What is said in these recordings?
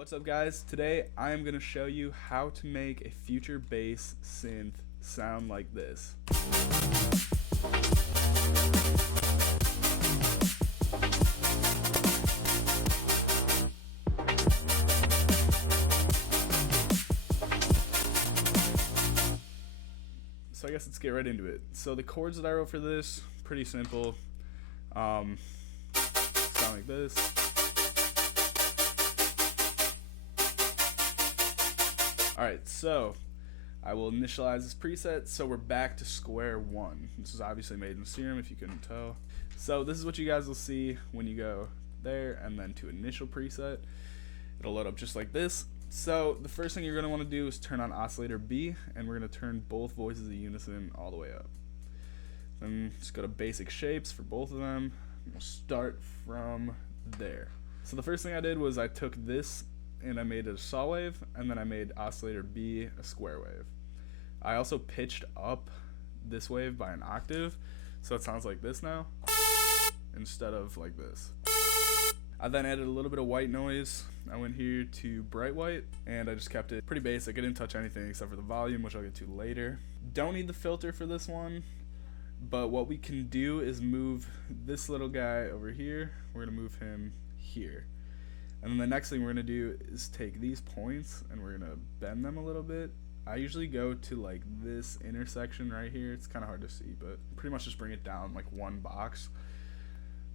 What's up guys? Today I am going to show you how to make a future bass synth sound like this. So I guess let's get right into it. So the chords that I wrote for this, pretty simple. Sound like this. Alright, so I will initialize this preset, so we're back to square one. This is obviously made in Serum if you couldn't tell. So this is what you guys will see when you go there and then to initial preset. It'll load up just like this. So the first thing you're going to want to do is turn on oscillator B, and we're going to turn both voices of unison all the way up. Then just go to basic shapes for both of them, and we'll start from there. So the first thing I did was I took this and I made it a saw wave, and then I made oscillator B a square wave. I also pitched up this wave by an octave, so it sounds like this now, instead of like this. I then added a little bit of white noise. I went here to bright white, and I just kept it pretty basic. I didn't touch anything except for the volume, which I'll get to later. Don't need the filter for this one, but what we can do is move this little guy over here. We're gonna move him here. And then the next thing we're going to do is take these points and we're going to bend them a little bit. I usually go to like this intersection right here. It's kind of hard to see, but pretty much just bring it down like one box.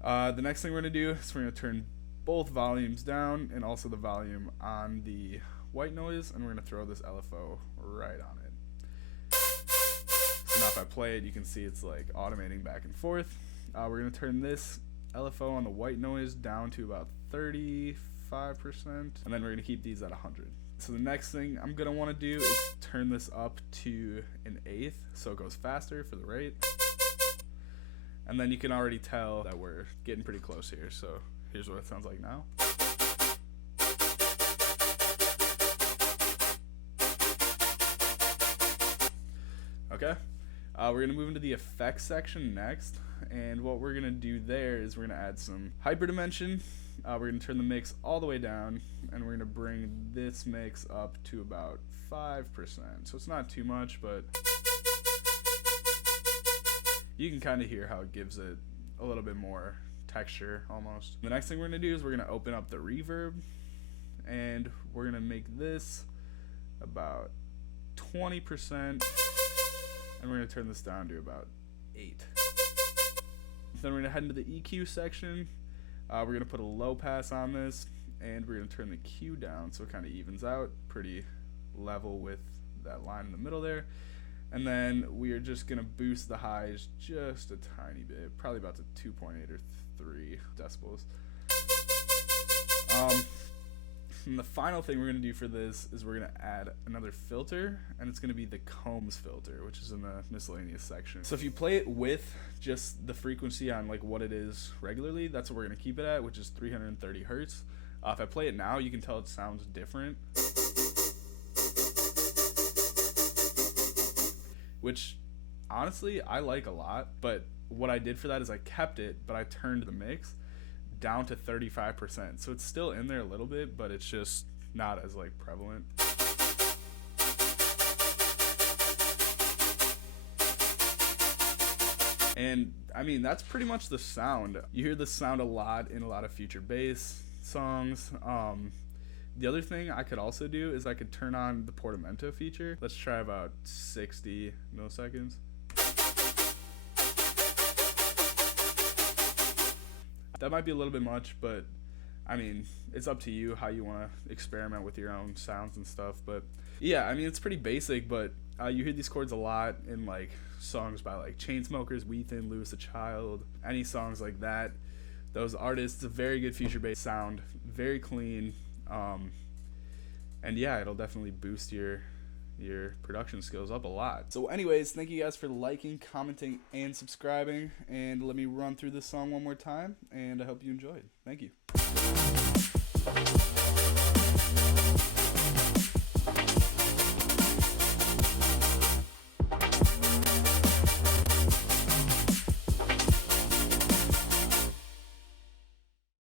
The next thing we're going to do is we're going to turn both volumes down and also the volume on the white noise, and we're going to throw this LFO right on it. So now if I play it, you can see it's like automating back and forth. We're going to turn this LFO on the white noise down to about 35%, and then we're going to keep these at 100. So the next thing I'm going to want to do is turn this up to an eighth, so it goes faster for the rate. And then you can already tell that we're getting pretty close here, so here's what it sounds like now. Okay. We're going to move into the effects section next, and what we're going to do there is we're going to add some hyperdimension. We're going to turn the mix all the way down, and we're going to bring this mix up to about 5%. So it's not too much, but you can kind of hear how it gives it a little bit more texture almost. The next thing we're going to do is we're going to open up the reverb, and we're going to make this about 20%. And we're going to turn this down to about 8. Then we're going to head into the EQ section. We're going to put a low pass on this, and we're going to turn the Q down so it kind of evens out, pretty level with that line in the middle there. And then we are just going to boost the highs just a tiny bit, probably about to 2.8 or 3 decibels. And the final thing we're going to do for this is we're going to add another filter, and it's going to be the Combs filter, which is in the miscellaneous section. So if you play it with just the frequency on like what it is regularly, that's what we're going to keep it at, which is 330 hertz. If I play it now, you can tell it sounds different, which honestly I like a lot, but what I did for that is I kept it, but I turned the mix down to 35%, so it's still in there a little bit, but it's just not as like prevalent. And I mean, that's pretty much the sound. You hear this sound a lot in a lot of future bass songs. The other thing I could also do is I could turn on the portamento feature. Let's try about 60 milliseconds. That might be a little bit much, but I mean, it's up to you how you want to experiment with your own sounds and stuff. But yeah, I mean, it's pretty basic, but you hear these chords a lot in like songs by like Chainsmokers, Weathen, Louis the Child, any songs like that. Those artists, a very good future bass sound, very clean, and yeah, it'll definitely boost your production skills up a lot. So anyways, thank you guys for liking, commenting, and subscribing, and let me run through this song one more time, and I hope you enjoyed. Thank you.